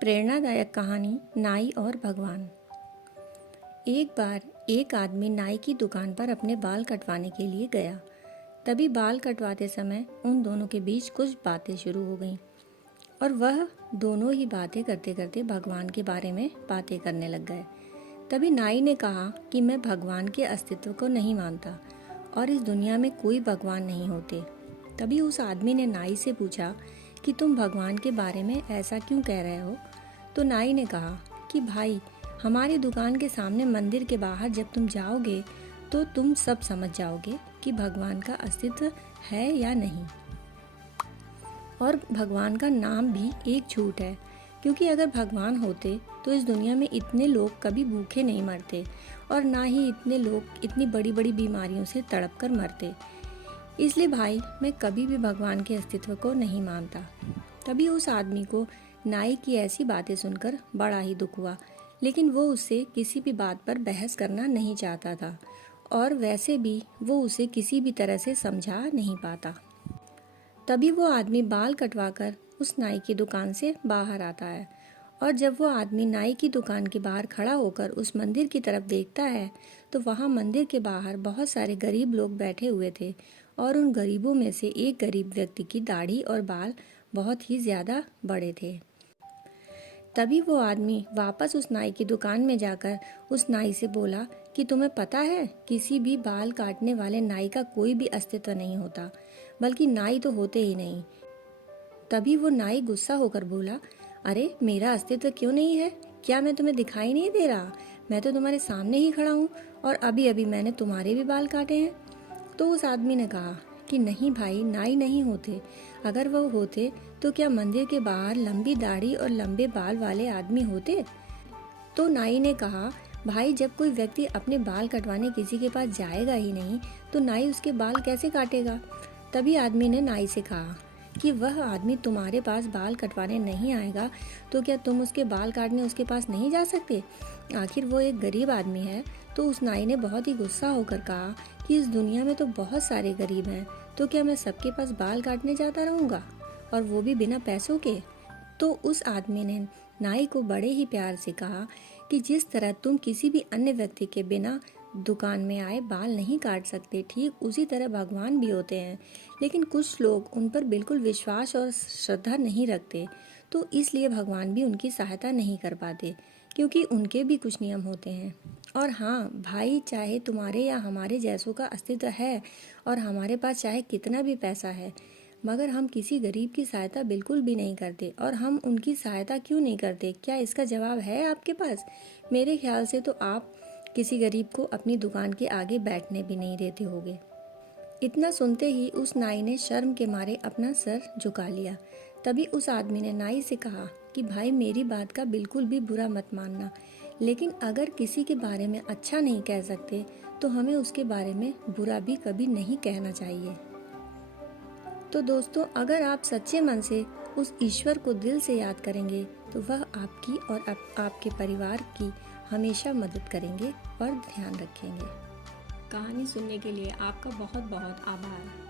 प्रेरणादायक कहानी नाई और भगवान। एक बार एक आदमी नाई की दुकान पर अपने बाल कटवाने के लिए गया। तभी बाल कटवाते समय उन दोनों के बीच कुछ बातें शुरू हो गईं और वह दोनों ही बातें करते करते भगवान के बारे में बातें करने लग गए। तभी नाई ने कहा कि मैं भगवान के अस्तित्व को नहीं मानता और इस दुनिया में कोई भगवान नहीं होते। तभी उस आदमी ने नाई से पूछा कि तुम भगवान के बारे में ऐसा क्यों कह रहे हो? तो नाई ने कहा कि भाई, हमारी दुकान के सामने मंदिर के बाहर जब तुम जाओगे तो तुम सब समझ जाओगे कि भगवान का अस्तित्व है या नहीं। और भगवान का नाम भी एक झूठ है, क्योंकि अगर भगवान होते तो इस दुनिया में इतने लोग कभी भूखे नहीं मरते और ना ही इतने लोग इतनी बड़ी बड़ी बीमारियों से तड़प कर मरते। इसलिए भाई, मैं कभी भी भगवान के अस्तित्व को नहीं मानता। तभी उस आदमी को नाई की ऐसी बातें सुनकर बड़ा ही दुख हुआ, लेकिन वो उससे किसी भी बात पर बहस करना नहीं चाहता था और वैसे भी वो उसे किसी भी तरह से समझा नहीं पाता। तभी वो आदमी बाल कटवाकर उस नाई की दुकान से बाहर आता है और जब वो आदमी नाई की दुकान के बाहर खड़ा होकर उस मंदिर की तरफ देखता है तो वहाँ मंदिर के बाहर बहुत सारे गरीब लोग बैठे हुए थे और उन गरीबों में से एक गरीब व्यक्ति की दाढ़ी और बाल बहुत ही ज़्यादा बड़े थे। तभी वो आदमी वापस उस नाई की दुकान में जाकर उस नाई से बोला कि तुम्हें पता है, किसी भी बाल काटने वाले नाई का कोई भी अस्तित्व नहीं होता, बल्कि नाई तो होते ही नहीं। तभी वो नाई गुस्सा होकर बोला, अरे मेरा अस्तित्व क्यों नहीं है? क्या मैं तुम्हें दिखाई नहीं दे रहा? मैं तो तुम्हारे सामने ही खड़ा हूँ और अभी अभी मैंने तुम्हारे भी बाल काटे हैं। तो उस आदमी ने कहा कि नहीं भाई, नाई नहीं होते। अगर वो होते तो क्या मंदिर के बाहर लंबी दाढ़ी और लंबे बाल वाले आदमी होते? तो नाई ने कहा, भाई, जब कोई व्यक्ति अपने बाल कटवाने किसी के पास जाएगा ही नहीं तो नाई उसके बाल कैसे काटेगा? तभी आदमी ने नाई से कहा कि वह आदमी तुम्हारे पास बाल कटवाने नहीं आएगा तो क्या तुम उसके बाल काटने उसके पास नहीं जा सकते? आखिर वो एक गरीब आदमी है। तो उस नाई ने बहुत ही गुस्सा होकर कहा कि इस दुनिया में तो बहुत सारे गरीब हैं, तो क्या मैं सबके पास बाल काटने जाता रहूँगा, और वो भी बिना पैसों के? तो उस आदमी ने नाई को बड़े ही प्यार से कहा कि जिस तरह तुम किसी भी अन्य व्यक्ति के बिना दुकान में आए बाल नहीं काट सकते, ठीक उसी तरह भगवान भी होते हैं, लेकिन कुछ लोग उन पर बिल्कुल विश्वास और श्रद्धा नहीं रखते, तो इसलिए भगवान भी उनकी सहायता नहीं कर पाते, क्योंकि उनके भी कुछ नियम होते हैं। और हाँ भाई, चाहे तुम्हारे या हमारे जैसों का अस्तित्व है और हमारे पास चाहे कितना भी पैसा है, मगर हम किसी गरीब की सहायता बिल्कुल भी नहीं करते। और हम उनकी सहायता क्यों नहीं करते? क्या इसका जवाब है आपके पास? मेरे ख्याल से तो आप किसी गरीब को अपनी दुकान के आगे बैठने भी नहीं देते होगे। इतना सुनते ही उस नाई ने शर्म के मारे अपना सर झुका लिया। तभी उस आदमी ने नाई से कहा कि भाई, मेरी बात का बिल्कुल भी बुरा मत मानना, लेकिन अगर किसी के बारे में अच्छा नहीं कह सकते तो हमें उसके बारे में बुरा भी कभी नहीं कहना चाहिए। तो दोस्तों, अगर आप सच्चे मन से उस ईश्वर को दिल से याद करेंगे तो वह आपकी और आपके परिवार की हमेशा मदद करेंगे और ध्यान रखेंगे। कहानी सुनने के लिए आपका बहुत बहुत आभार।